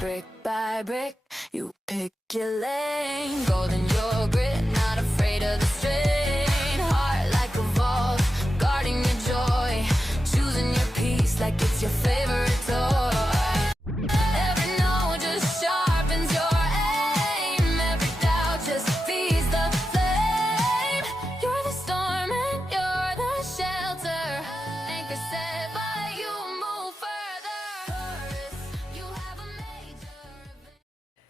Brick by brick, you pick your lane. Golden yogurt, not afraid of the strain. Heart like a vault, guarding your joy. Choosing your peace like it's your favorite toy. Every no just sharpens your aim. Every doubt just feeds the flame. You're the storm and you're the shelter. Anchor set by you, move further. You have a major.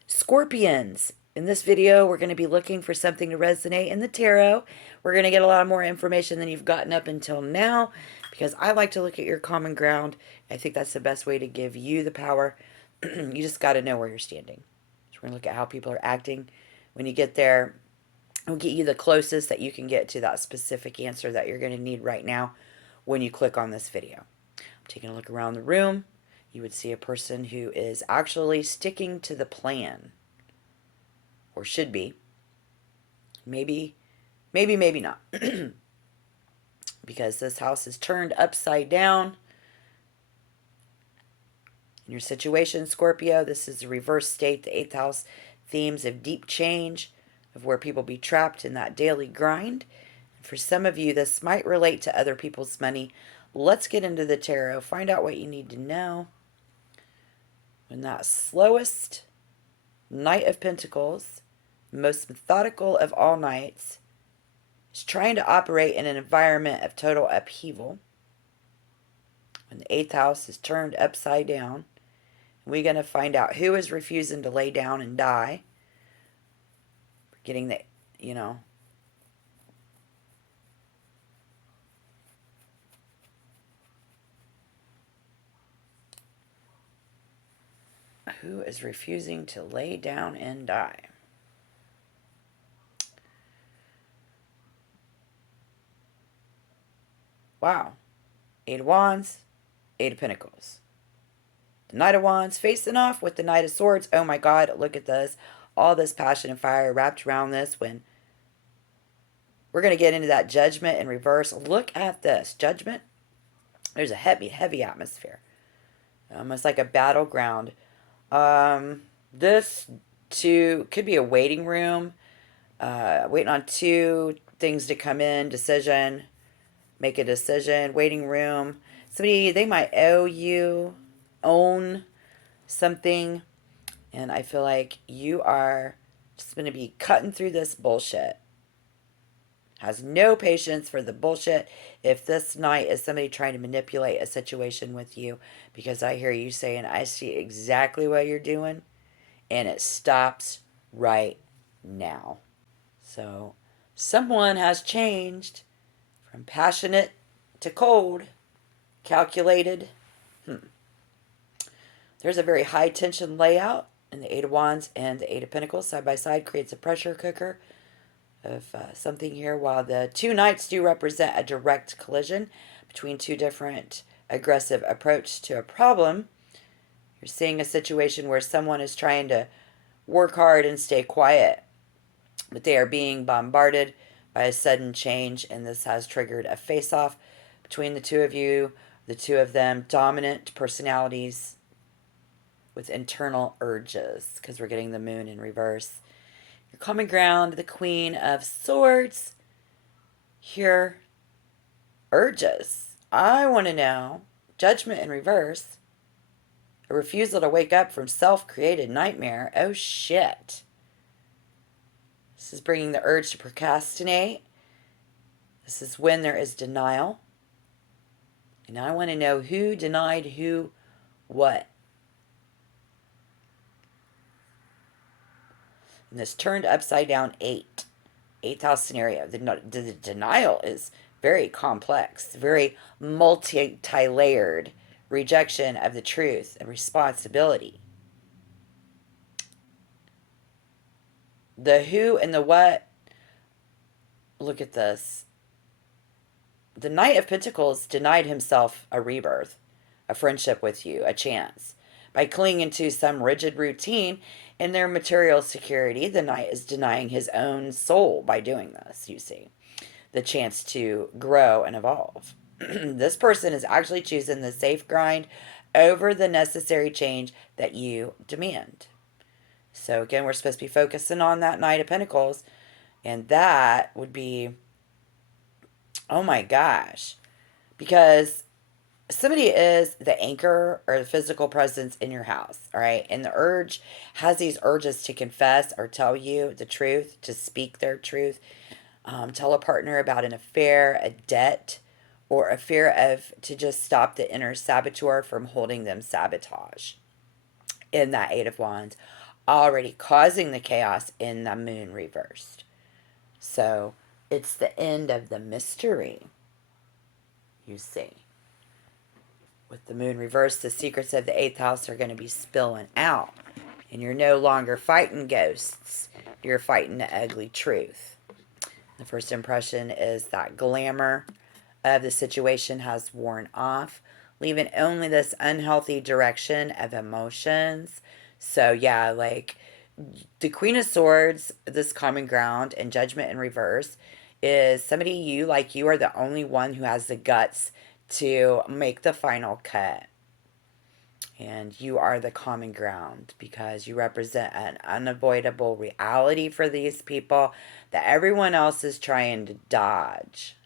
Scorpions. In this video, we're going to be looking for something to resonate in the tarot. We're going to get a lot more information than you've gotten up until now because I like to look at your common ground. I think that's the best way to give you the power. You just got to know where you're standing. So we're going to look at how people are acting. When you get there, we'll get you the closest that you can get to that specific answer that you're going to need right now when you click on this video. I'm taking a look around the room. You would see a person who is actually sticking to the plan. Or should be. Maybe not. Because this house is turned upside down. In your situation, Scorpio, this is the reverse state, the 8th house, themes of deep change, of where people be trapped in that daily grind. And for some of you, this might relate to other people's money. Let's get into the tarot, find out what you need to know. When that slowest Knight of Pentacles, most methodical of all knights, is trying to operate in an environment of total upheaval. When the 8th house is turned upside down, we're going to find out who is refusing to lay down and die. We're getting the, who is refusing to lay down and die. Wow. 8 of Wands, 8 of Pentacles. The Knight of Wands facing off with the Knight of Swords. Oh my God, look at this. All this passion and fire wrapped around this when we're going to get into that Judgment in reverse. Look at this. Judgment. There's a heavy atmosphere. Almost like a battleground. This could be a waiting room. Waiting on 2 things to come in. Decision. Make a decision, waiting room. Somebody, they might own something. And I feel like you are just going to be cutting through this bullshit. Has no patience for the bullshit. If this knight is somebody trying to manipulate a situation with you, because I hear you saying, I see exactly what you're doing. And it stops right now. So someone has changed from passionate to cold, calculated. There's a very high tension layout, and the 8 of Wands and the 8 of Pentacles side by side creates a pressure cooker of something here, while the 2 knights do represent a direct collision between 2 different aggressive approaches to a problem. You're seeing a situation where someone is trying to work hard and stay quiet, but they are being bombarded by a sudden change, and this has triggered a face-off between the 2 of you, the 2 of them, dominant personalities with internal urges, because we're getting the moon in reverse. Your common ground, the Queen of Swords. Here, urges. I want to know, Judgment in reverse, a refusal to wake up from self-created nightmare. Oh shit. This is bringing the urge to procrastinate. This is when there is denial. And I want to know who denied who what. And this turned upside down 8. 8th house scenario. The denial is very complex, very multi-layered rejection of the truth and responsibility. The who and the what. Look at this. The Knight of Pentacles denied himself a rebirth, a friendship with you, a chance. By clinging to some rigid routine in their material security, the Knight is denying his own soul by doing this, you see. The chance to grow and evolve. This person is actually choosing the safe grind over the necessary change that you demand. So again, we're supposed to be focusing on that Knight of Pentacles, and that would be, oh my gosh, because somebody is the anchor or the physical presence in your house, all right? And the urge has these urges to confess or tell you the truth, to speak their truth, tell a partner about an affair, a debt, or a fear of to just stop the inner saboteur from holding them sabotage in that Eight of Wands, already causing the chaos in the Moon reversed. So it's the end of the mystery, you see. With the Moon reversed, the secrets of the 8th house are going to be spilling out. And you're no longer fighting ghosts. You're fighting the ugly truth. The first impression is that glamour of the situation has worn off, leaving only this unhealthy direction of emotions. So, yeah, like the Queen of Swords, this common ground, and Judgment in reverse is somebody you are the only one who has the guts to make the final cut. And you are the common ground because you represent an unavoidable reality for these people that everyone else is trying to dodge.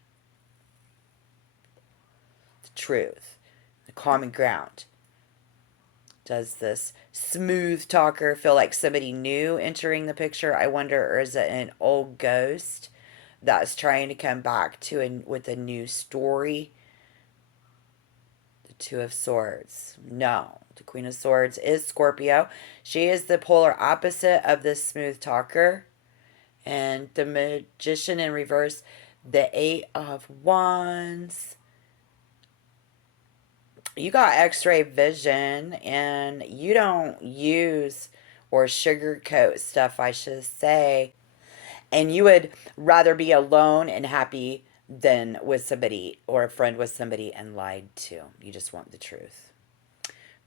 The truth, the common ground. Does this smooth talker feel like somebody new entering the picture? I wonder, or is it an old ghost that's trying to come back with a new story? The Two of Swords. No. The Queen of Swords is Scorpio. She is the polar opposite of this smooth talker. And the Magician in reverse, the Eight of Wands. You got x-ray vision and you don't use or sugarcoat stuff, I should say. And you would rather be alone and happy than with somebody or a friend with somebody and lied to. You just want the truth.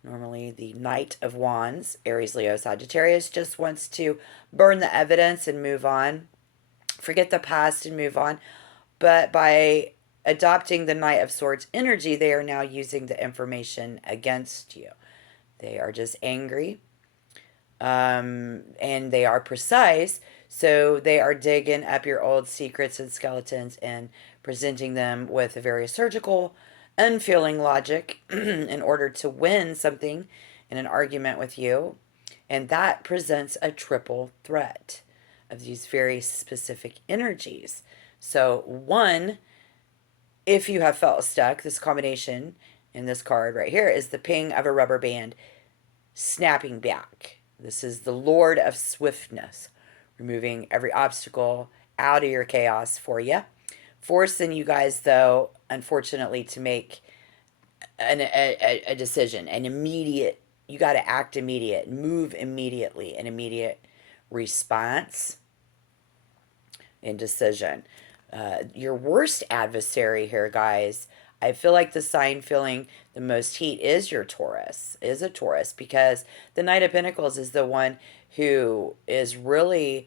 Normally, the Knight of Wands, Aries, Leo, Sagittarius, just wants to burn the evidence and move on. Forget the past and move on. But by adopting the Knight of Swords energy, they are now using the information against you. They are just angry. And they are precise. So they are digging up your old secrets and skeletons and presenting them with a very surgical, unfeeling logic in order to win something in an argument with you. And that presents a triple threat of these very specific energies. So, one, if you have felt stuck, this combination in this card right here is the ping of a rubber band snapping back. This is the Lord of Swiftness, removing every obstacle out of your chaos for you. Forcing you guys, though, unfortunately, to make a decision, an immediate, you got to act immediate, move immediately, an immediate response and decision. Your worst adversary here, guys, I feel like the sign feeling the most heat is a Taurus, because the Knight of Pentacles is the one who is really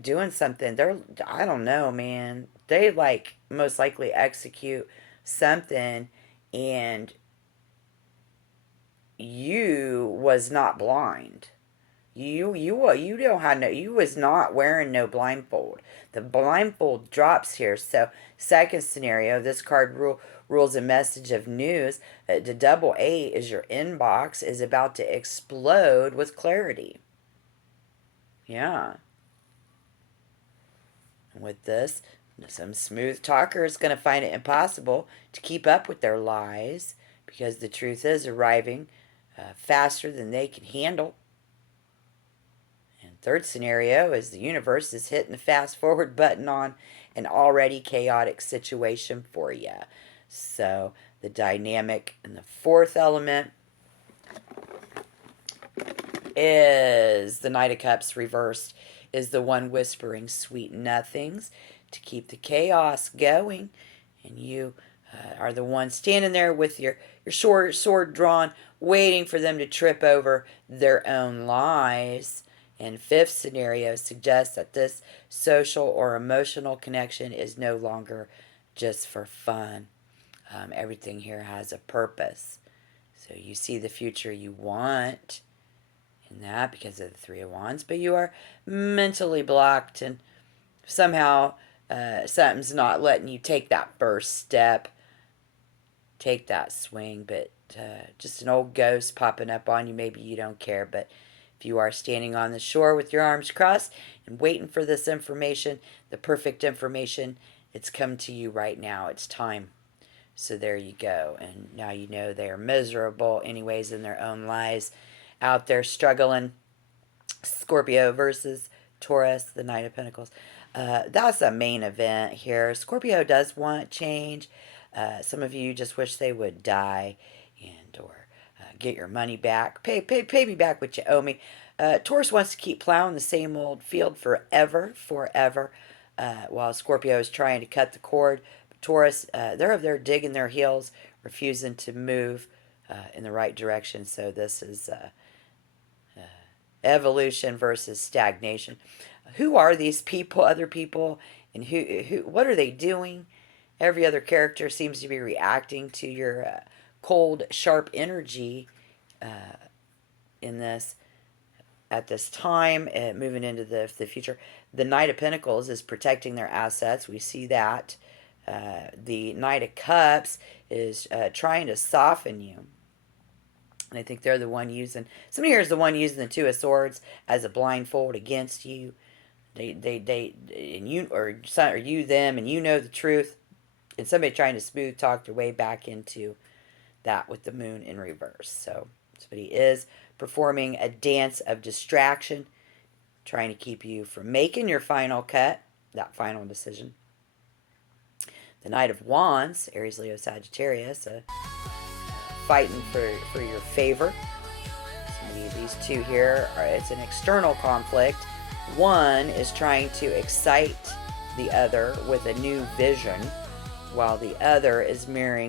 doing something. I don't know, man. They like most likely execute something, and you was not blind. You don't have no. You was not wearing no blindfold. The blindfold drops here. So second scenario, this card rules a message of news. The double eight is your inbox is about to explode with clarity. Yeah. And with this, some smooth talker is going to find it impossible to keep up with their lies because the truth is arriving faster than they can handle. And third scenario is the universe is hitting the fast forward button on an already chaotic situation for you. So the dynamic in the fourth element is the Knight of Cups reversed, is the one whispering sweet nothings to keep the chaos going. And you are the one standing there with your sword drawn, waiting for them to trip over their own lies. And fifth scenario suggests that this social or emotional connection is no longer just for fun. Everything here has a purpose. So you see the future you want in that because of the Three of Wands, but you are mentally blocked, and somehow something's not letting you take that first step, take that swing. But just an old ghost popping up on you. Maybe you don't care, but if you are standing on the shore with your arms crossed and waiting for this information, the perfect information, it's come to you right now. It's time. So there you go. And now you know they are miserable anyways in their own lives, out there struggling. Scorpio versus Taurus, the Knight of Pentacles. That's a main event here. Scorpio does want change. Some of you just wish they would die, and or get your money back. Pay me back what you owe me. Taurus wants to keep plowing the same old field forever, while Scorpio is trying to cut the cord. Taurus, they're digging their heels, refusing to move in the right direction. So this is evolution versus stagnation. Who are these people, other people, and what are they doing? Every other character seems to be reacting to your cold, sharp energy in this at this time, moving into the future. The Knight of Pentacles is protecting their assets. We see that. The Knight of Cups is trying to soften you. And I think they're the one using, somebody here is the one using the Two of Swords as a blindfold against you. And you, or you, them, and you know the truth. And somebody trying to smooth talk their way back into that with the moon in reverse. So somebody is performing a dance of distraction, trying to keep you from making your final cut, that final decision. The Knight of Wands, Aries, Leo, Sagittarius, fighting for your favor. These two here, it's an external conflict. One is trying to excite the other with a new vision, while the other is mirroring